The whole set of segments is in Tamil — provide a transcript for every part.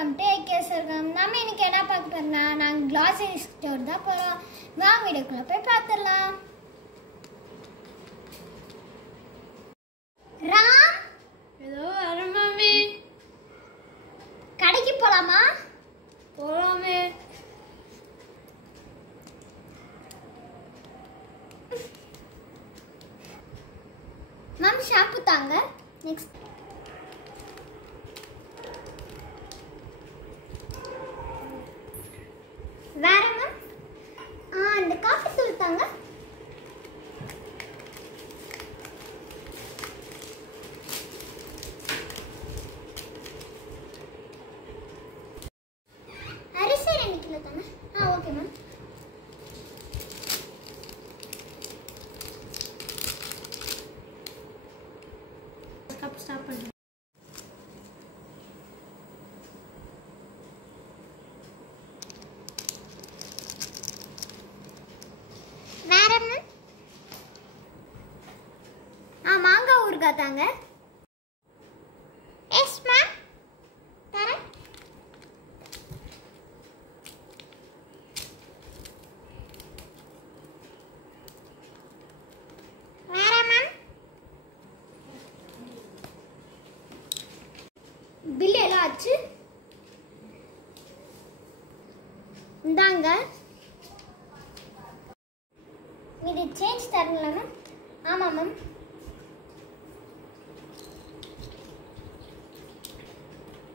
Welcome to ஏகேசர்கம். நாம இன்னைக்கு என்ன பார்க்க போறோம்னா நாங்க கிளாசரி ஸ்டோர் தான் போறோம். வாங்க வீடியோக்குள்ள போய் பார்த்துடலாம். ராம் ஏதோ வர மாமி. கடைக்கு போலாமா? போலாமே. மேம் ஷாம்பு தாங்க. நெக்ஸ்ட் வேற மேம் அந்த காஃபி தூள் தாங்க. அரிசி 2 கிலோ தாங்க. Okay ma'am. கப் ஸ்டாப் பண்ணு. வேற மேம் மாங்காய் ஊறுகாய் தாங்க. எஸ் மேம் தரேன். வேற மேம் பில் எல்லாம் ஆச்சு. இந்தாங்க. இது சேஞ்ச் தரணும்ல மேம்? ஆமாம் மேம்.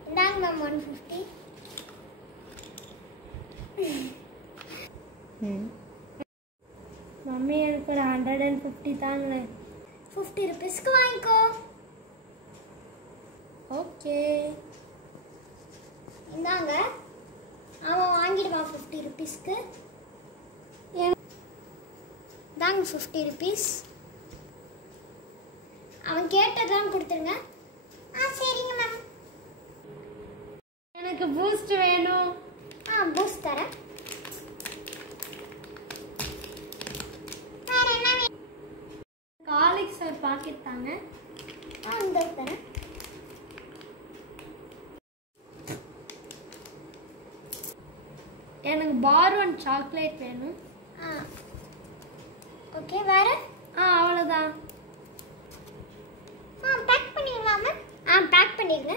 இந்தாங்க மேம் 150. மம்மி எனக்கு ஒரு 150 தாங்களே. 50 ருபீஸ்க்கு வாங்கிக்கோ. ஓகே. இந்தாங்க. அவன் வாங்கிடுவான் 50 ருபீஸ்க்கு. தாங்க 50 ருபீஸ். அவன் கேட்டதான் கொடுத்துருங்க. சரிங்க மேம். எனக்கு பூஸ்ட் வேணும். பூஸ்ட் தரேன். வேற என்ன வேணும்? காலிக்ஸ் ஒரு பாக்கெட் தாங்க. இந்த தரேன். எனக்கு பார் ஒன் சாக்லேட் வேணும். ஓகே. வேற அவ்வளோதான். பேக் பண்ணிடலாமா? பேக் பண்ணிடுங்க.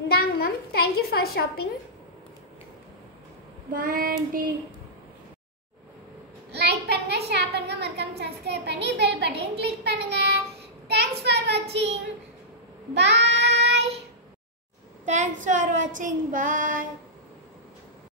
இந்தாங்க ma'am. Thank you for shopping. Bye aunty. Like பண்ணுங்க, ஷேர் பண்ணுங்க, மறக்காம சப்ஸ்கிரைப் பண்ணி பெல் பட்டன் கிளிக் பண்ணுங்க. தேங்க்ஸ் ஃபார் வாட்சிங். பாய். தேங்க்ஸ் ஃபார் வாட்சிங். பாய்.